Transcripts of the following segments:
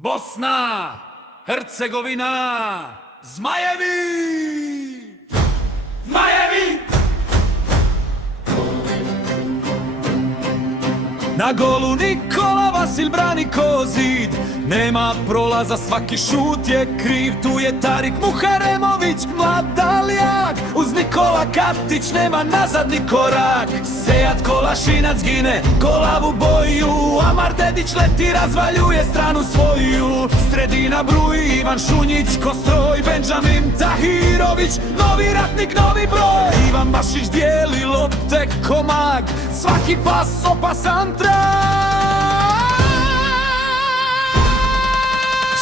Bosna, Hercegovina, Zmajevi! Zmajevi! Na golu Nikola Vasilj brani ko zid. Nema prolaza, svaki šut je kriv. Tu je Tarik Muharemović, mlad Talijak. Uz Nikola Katić nema nazad ni korak. Sejat Kolašinac gine, kolavu boju. Amar Dedić leti, razvaljuje stranu svoju. Sredina bruji, Ivan Šunjić ko stroj. Benjamin Tahirović, novi ratnik, novi broj. Ivan Bašić dijeli lopte ko mag. Svaki pas opasan trag.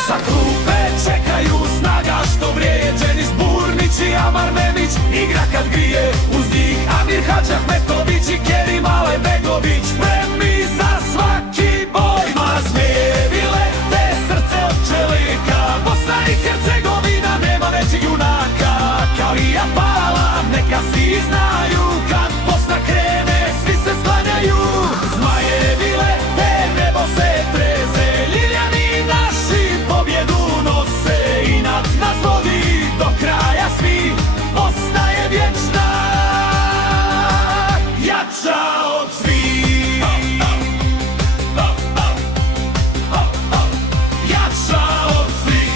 Sa klupe čekaju snaga što vrije. Dženis Burnić i Amar Memić, igra kad grije. Uz njih Amir Hadžahmetović i Kerim Alajbegović. Spremni za svaki boj. Ma zmajevi lete, srce od čelika. Bosna i Hercegovina, nema većih junaka. Kalija pala, neka svi znaju. Kad Bosna krene, svi se sklanjaju. Zmajevi lete, nebo se treze. Ljiljani naši pobjedu nose. Inat nas vodi do kraja svi. Bosna je vječna, jača od svih. Jača od svih.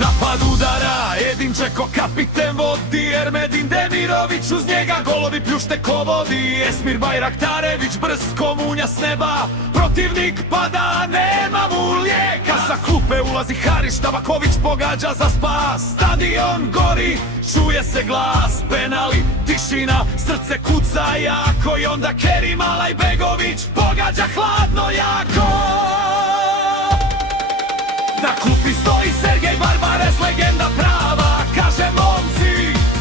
Napad udara, Edin Džeko kapiten vodi. Ermedin Demirović, uz njega golovi pljušte ko vodi. Esmir Bajraktarević, brz ko munja s neba. Protivnik pada, nema mu lijeka. Sa klupe ulazi Haris, Tabaković pogađa za spas. Stadion gori, čuje se glas. Penali, tišina, srce kuca jako. I onda Kerim Alajbegović pogađa hladno jako. Na klupi stoji Sergej Barbares, legenda prava. Kaže momci,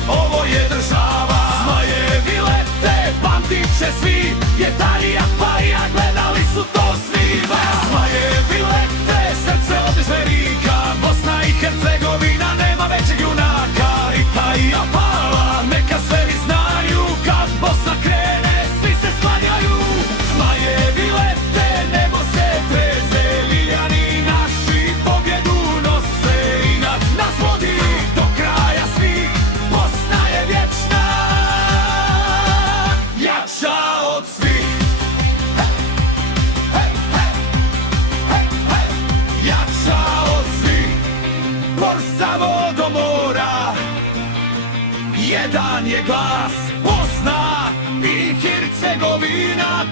ovo je država. Zmajevi lete, pamtit će svi. Je Talijak pa i ja, gledali su to svi. Zmajevi lete, srce od žverika. Bosna i Hercegovina, nema većeg junaka. I pa i ja pala, neka sve vi znaju. Kad Bosna krene, svi se sklanjaju. Zmajevi lete, nebo se treze. Ljiljani naši pobjedu nose. Inat nas vodi do kraja svih. Bosna je vječna, jača od svih. Jača od svih. Borsavo do mora, jedan je glas. Bosna i Hercegovina,